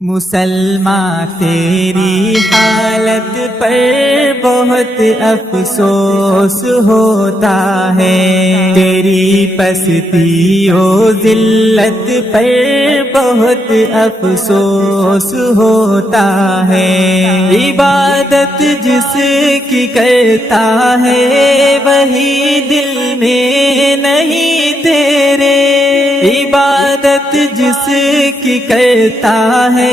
مسلمان تیری حالت پر بہت افسوس ہوتا ہے، تیری پستی و ذلت پر بہت افسوس ہوتا ہے۔ عبادت جس کی کرتا ہے وہی دل میں نہیں تیرے، عبادت جس کی کرتا ہے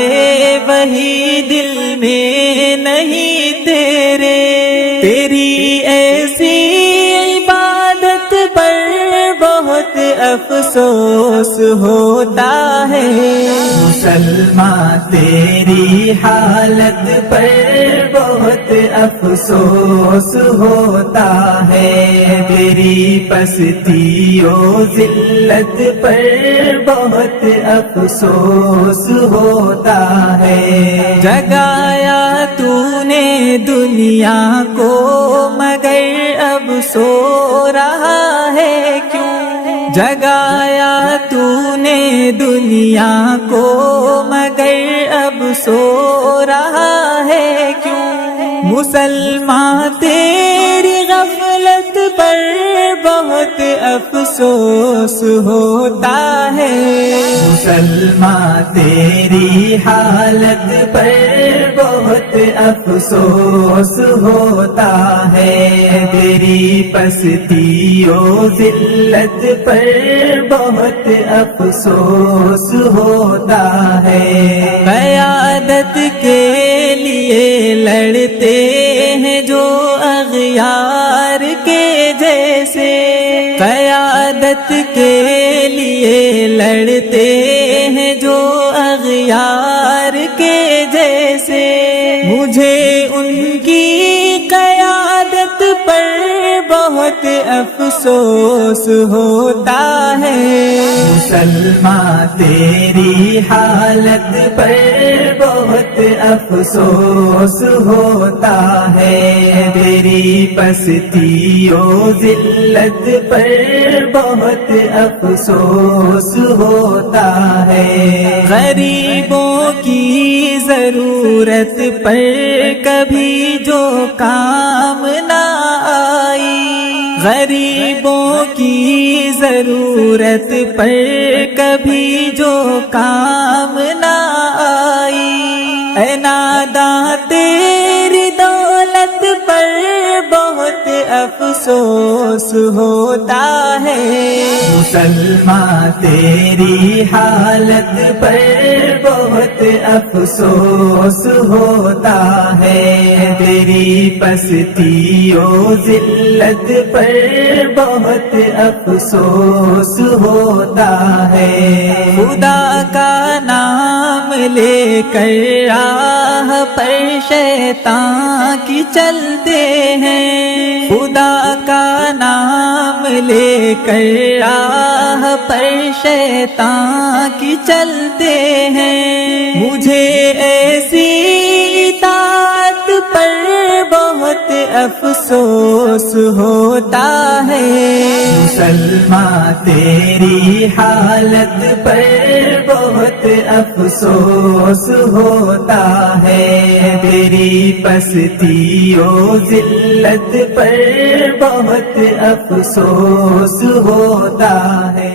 وہی دل میں نہیں تیرے، تیری ایسی عبادت پر بہت افسوس ہوتا ہے۔ مسلمان تیری حالت پر بہت افسوس ہوتا ہے، تیری پستی و ذلت پر بہت افسوس ہوتا ہے۔ جگایا تو نے دنیا کو مگر اب سو رہا ہے کیوں، جگایا تو نے دنیا کو مگر اب سو رہا ہے کیوں، مسلمان تیری غفلت پر بہت افسوس ہوتا ہے۔ مسلمان تیری حالت پر بہت افسوس ہوتا ہے، تیری پستی و ذلت پر بہت افسوس ہوتا ہے۔ قیادت کے لیے لڑتے ہیں جو اغیار کے جیسے، قیادت کے لیے لڑتے ہیں جو اغیار کے جیسے، مجھے ان کی قیادت پر بہت افسوس ہوتا ہے۔ مسلمان تیری حالت پر بہت افسوس ہوتا ہے، تیری پستی و ذلت پر بہت افسوس ہوتا ہے۔ غریبوں کی ضرورت پر کبھی جو کام نہ آئی، غریبوں کی ضرورت پر کبھی جو کام نہ آئی، اے ناداں تیری دولت پر بہت افسوس ہوتا ہے۔ مسلمان تیری حالت پر بہت افسوس ہوتا ہے، تیری پستی و ذلت پر بہت افسوس ہوتا ہے۔ خدا کا نام لے کر راہ پر شیطان کی چلتے ہیں، خدا کا نام لے کر راہ پر شیطان کی چلتے ہیں، مجھے ایسی اطاعت پر بہت افسوس ہوتا ہے۔ مسلمان تیری حالت پر بہت افسوس ہوتا ہے، تیری پستی و ذلت پر بہت افسوس ہوتا ہے۔